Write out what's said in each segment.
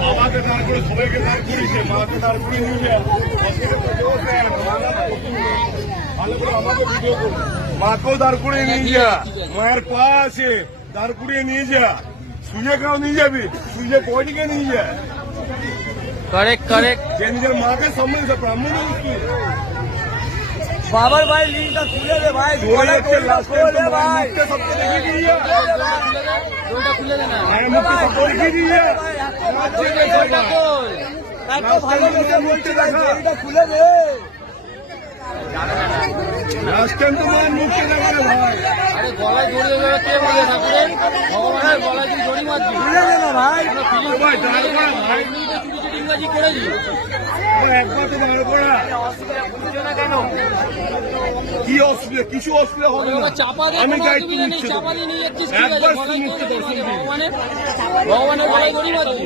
বাবাকে দাঁড় করে সবাইকে দাঁড় করিয়েছে, মাকে দাঁড় করিয়ে নিয়ে যায়, ভালো করে আমাকে ভিডিও করো, মাকেও দাঁড় করিয়ে নিয়ে যা, মায়ের পা আছে দাঁড় করিয়ে নিয়ে যা, সুজে খাও নিয়ে যাবি, সুজে কয়টিকে নিয়ে যা। करेक्ट करेक्ट যে নিজের মাকে সম্মান ব্রাহ্মণ বাবার ভাই লিঙ্কটা খুলে দে ভাই, খুলে দে ভাই, খুলে দে না এত ভালোবেসে বলছি ভাই, এইটা খুলে দে। লাস্ট টাইম তো মায়ের মুখকে দেখা রে ভাই। আরে গলায় দড়ি দেবে কে বলে ঠাকুরের ভগবানের গলায় তুই দড়ি মারবি খুলে দে না ভাই। ভাই দাঁড় করা ভাই, ডিঙ্গাজি করেছি একবার তো দাঁড় করা। কি অসুবিধা? কিছু অসুবিধা হবে না, চাপা দিয়ে আমি কোনো দায়িত্ব অসুবিধা নেই, নিচ্ছি। চাপা দিয়ে নিয়ে যাচ্ছিস ঠিক আছে, একবার গলায় মুখকে দড়ি দর্শন দিন। ভগবানের গলায় দড়ি মারবি,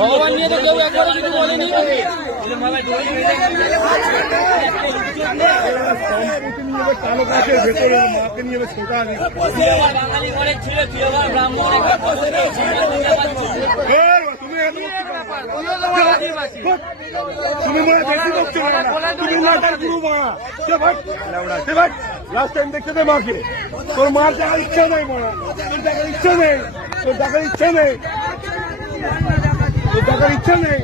ভগবান নিয়ে তো কেউ একবারও কিছু বলেনি। সম্পত্তি নিয়ে যাবে কালো গাছের ভেতরে, মাকে নিয়ে যাবে ছোটা নিয়ে। বাঙালি ঘরের ছেলে তুই আবার ব্রাহ্মণ তুমি মনে বেশি করছো না, তুমি লাটার গুরু মা। লাস্ট টাইম দেখতে দে মাকে, তোর মার দেখার ইচ্ছা নেই, মা তোর দেখার ইচ্ছা নেই, তোর দেখার ইচ্ছা নেই, তোর দেখার ইচ্ছা নেই।